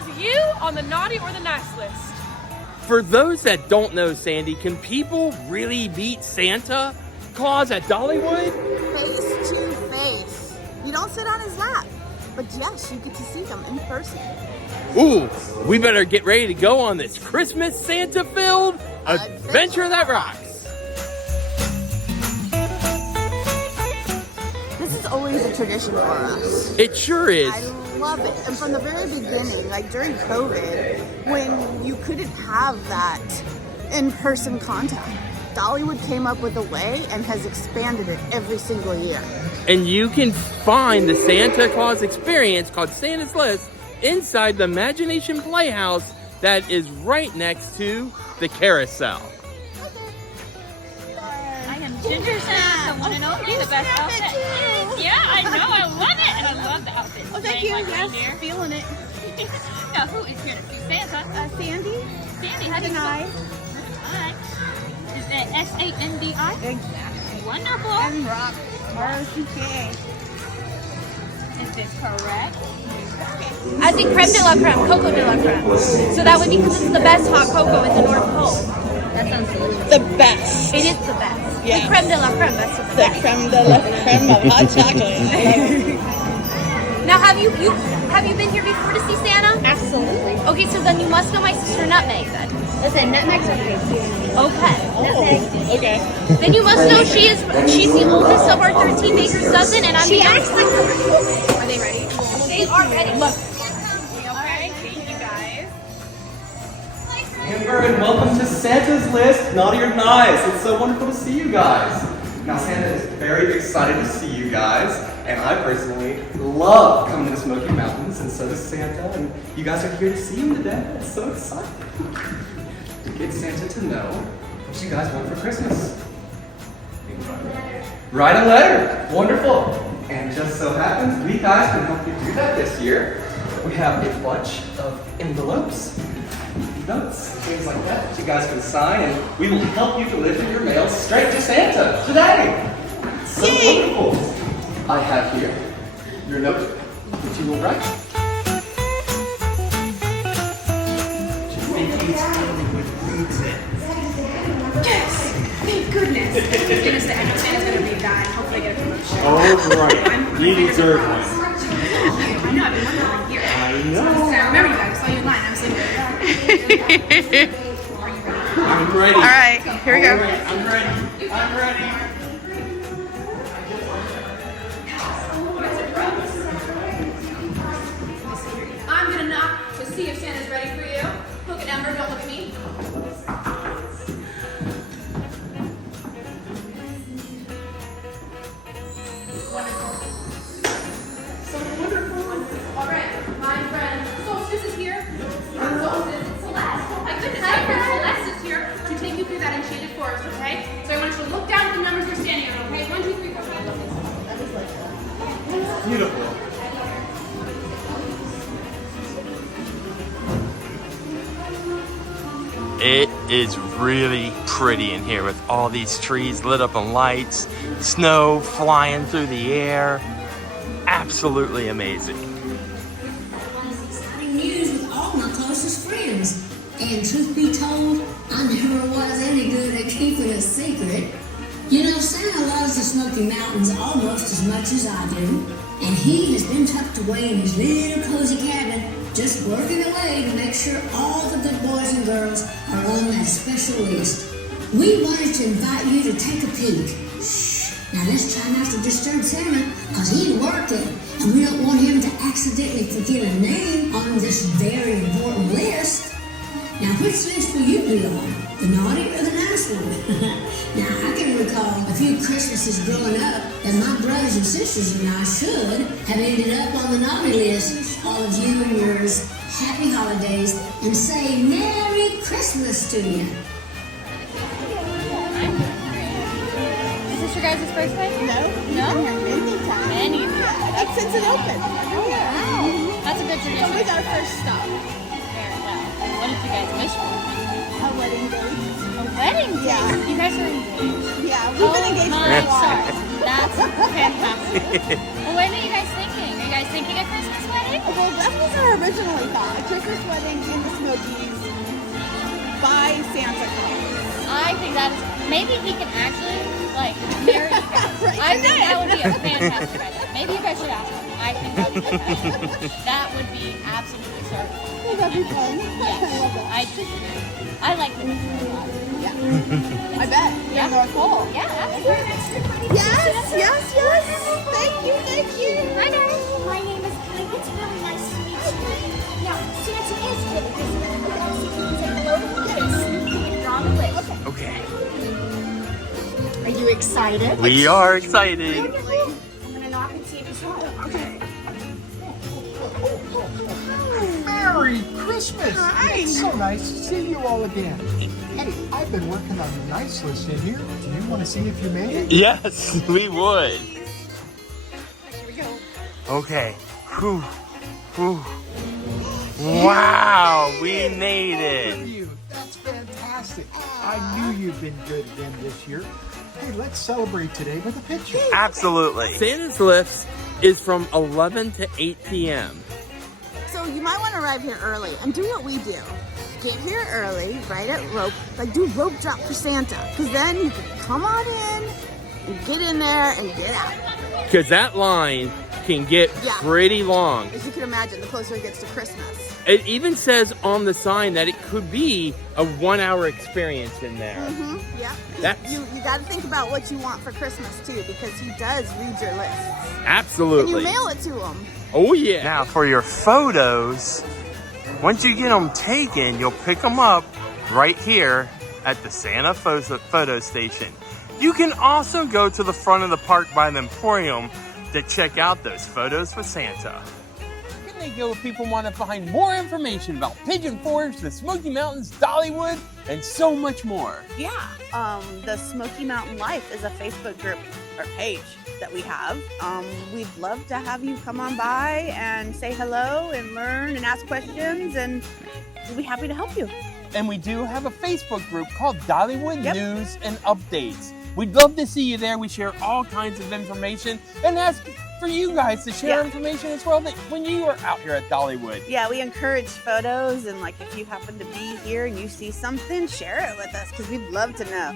has you on the naughty or the nice list. For those that don't know, Sandy, can people really beat Santa Claus at Dollywood? Face to face. You don't sit on his lap, but yes, you get to see him in person. Ooh, we better get ready to go on this Christmas Santa-filled adventure that rocks. This is always a tradition for us. It sure is. I love it. And from the very beginning, like during COVID, when you couldn't have that in-person contact, Dollywood came up with a way and has expanded it every single year. And you can find the Santa Claus experience called Santa's List inside the Imagination Playhouse that is right next to the carousel. I am Ginger Santa, the one and only, the best outfit. Yeah, I know, I love it, and I love the outfit. Oh, thank you. Yes, feeling it. Now, who is here to see Santa? Sandy? Sandy, how do you Hi. Hi. Is that S-A-N-D-I? Exactly. Wonderful. And Rock. R-O-C-K. Is this correct? I think creme de la creme, cocoa de la creme. So that would be because it's the best hot cocoa in the North Pole. That sounds delicious. The best. It is the best. Yes. The creme de la creme, that's the The best. creme de la creme of hot chocolate. Now, have you been here before to see Santa? Absolutely. Okay, so then you must know my sister Nutmeg then. Listen, nutmegs are great. Okay. Okay. Then you must know she's the oldest of our 13 Baker's dozen, and I'm the youngest. Are they ready? They are ready. Look. Okay, thank you guys. Amber, and welcome to Santa's List, Naughty or Nice. It's so wonderful to see you guys. Now, Santa is very excited to see you guys, and I personally love coming to the Smoky Mountains, and so does Santa, and you guys are here to see him today. It's so exciting to get Santa to know what you guys want for Christmas. Write a letter. Wonderful. And just so happens, we guys can help you do that this year. We have a bunch of envelopes, notes, things like that you guys can sign, and we will help you deliver your mail straight to Santa today. So wonderful. I have here your note, which you will write. Yes! Thank goodness. Goodness, I know Santa's gonna be dying. Hopefully I get a promotion. Oh, right. You deserve one. I know, I've been wondering all year. I know. I remember you guys, I saw you in line. I was like, I'm ready. All right, here we go. I'm ready. I'm ready. I'm gonna knock to see if Santa's ready for you. Look at Ember, don't look at me. Wonderful. So wonderful. All right, my friend Solstice is here. Solstice, Celeste. Oh my goodness, my friend Celeste is here to take you through that enchanted forest, okay? So I want you to look down at the numbers you're standing on, okay? 1, 2, 3, 4, 5. Beautiful. It is really pretty in here with all these trees lit up and lights, snow flying through the air. Absolutely amazing. Exciting news with all my closest friends. And truth be told, I never was any good at keeping a secret. You know, Santa loves the Smoky Mountains almost as much as I do. And he has been tucked away in his little cozy cabin, just working away to make sure all the good boys and girls are on that special list. We wanted to invite you to take a peek. Shh. Now let's try not to disturb Santa, because he's working, and we don't want him to accidentally forget a name on this very important list. Now, which list will you be on? The naughty or the nice one? Now, I can recall a few Christmases growing up that my brothers and sisters and I should have ended up on the naughty list. All of you and yours, happy holidays, and say Merry Christmas to you. Is this your guys' first time? No? Anytime. Anytime. That's since it opened. Oh, wow. That's a good tradition. So it's our first stop. What did you guys wish for? A wedding date. A wedding date? Yeah. You guys are engaged? Yeah, we've been engaged for a my while. stars. That's fantastic. Well, when are you guys thinking? Are you guys thinking a Christmas wedding? Well, that was our originally thought? A Christmas wedding in the Smokies by Santa Claus. I think that is, maybe he can actually, like, marry you guys. I think that would be a fantastic idea. Maybe you guys should ask him. I think that would be fantastic. That would be absolutely certain. Oh, that'd be fun. Yes. I love it. I like the movie a lot. Yeah. I bet. Yeah. North Pole. Yeah, absolutely. Yes, yes, yes. Thank you, thank you. Hi, guys. My name is Cleo. It's really nice to meet you. Now, Santa is really busy. We also can say hello to the kids. If you're on the list. Okay. Are you excited? We are excited. Wonderful. I'm gonna knock and see if he's home. Okay. Merry Christmas! Hi. It's so nice to see you all again. Hey, I've been working on the nice list in here. Do you want to see if you made it? Yes, we would. Here we go. Okay. Whew. Whew. Wow, we made Both of it. you. That's fantastic. I knew you'd been good again this year. Hey, let's celebrate today with a picture. Absolutely. Santa's Lifts is from 11 to 8 p.m. So you might want to arrive here early and do what we do. Get here early, right at rope, like do rope drop for Santa. Because then you can come on in and get in there and get out. Because that line can get Yeah. pretty long. As you can imagine, the closer it gets to Christmas. It even says on the sign that it could be a 1-hour experience in there. Yeah. That's- You got to think about what you want for Christmas too, because he does read your lists. And Absolutely. you mail it to him. Oh yeah. Now for your photos, once you get them taken, you'll pick them up right here at the Santa photo station. You can also go to the front of the park by the Emporium to check out those photos with Santa. Can they go if people want to find more information about Pigeon Forge, the Smoky Mountains, Dollywood, and so much more? Yeah. The Smoky Mountain Life is a Facebook group or page that we have. We'd love to have you come on by and say hello and learn and ask questions, and we'll be happy to help you. And we do have a Facebook group called Dollywood Yep. News and Updates. We'd love to see you there. We share all kinds of information and ask for you guys to share Yeah. information as well that when you are out here at Dollywood. Yeah, we encourage photos, and like if you happen to be here and you see something, share it with us because we'd love to know.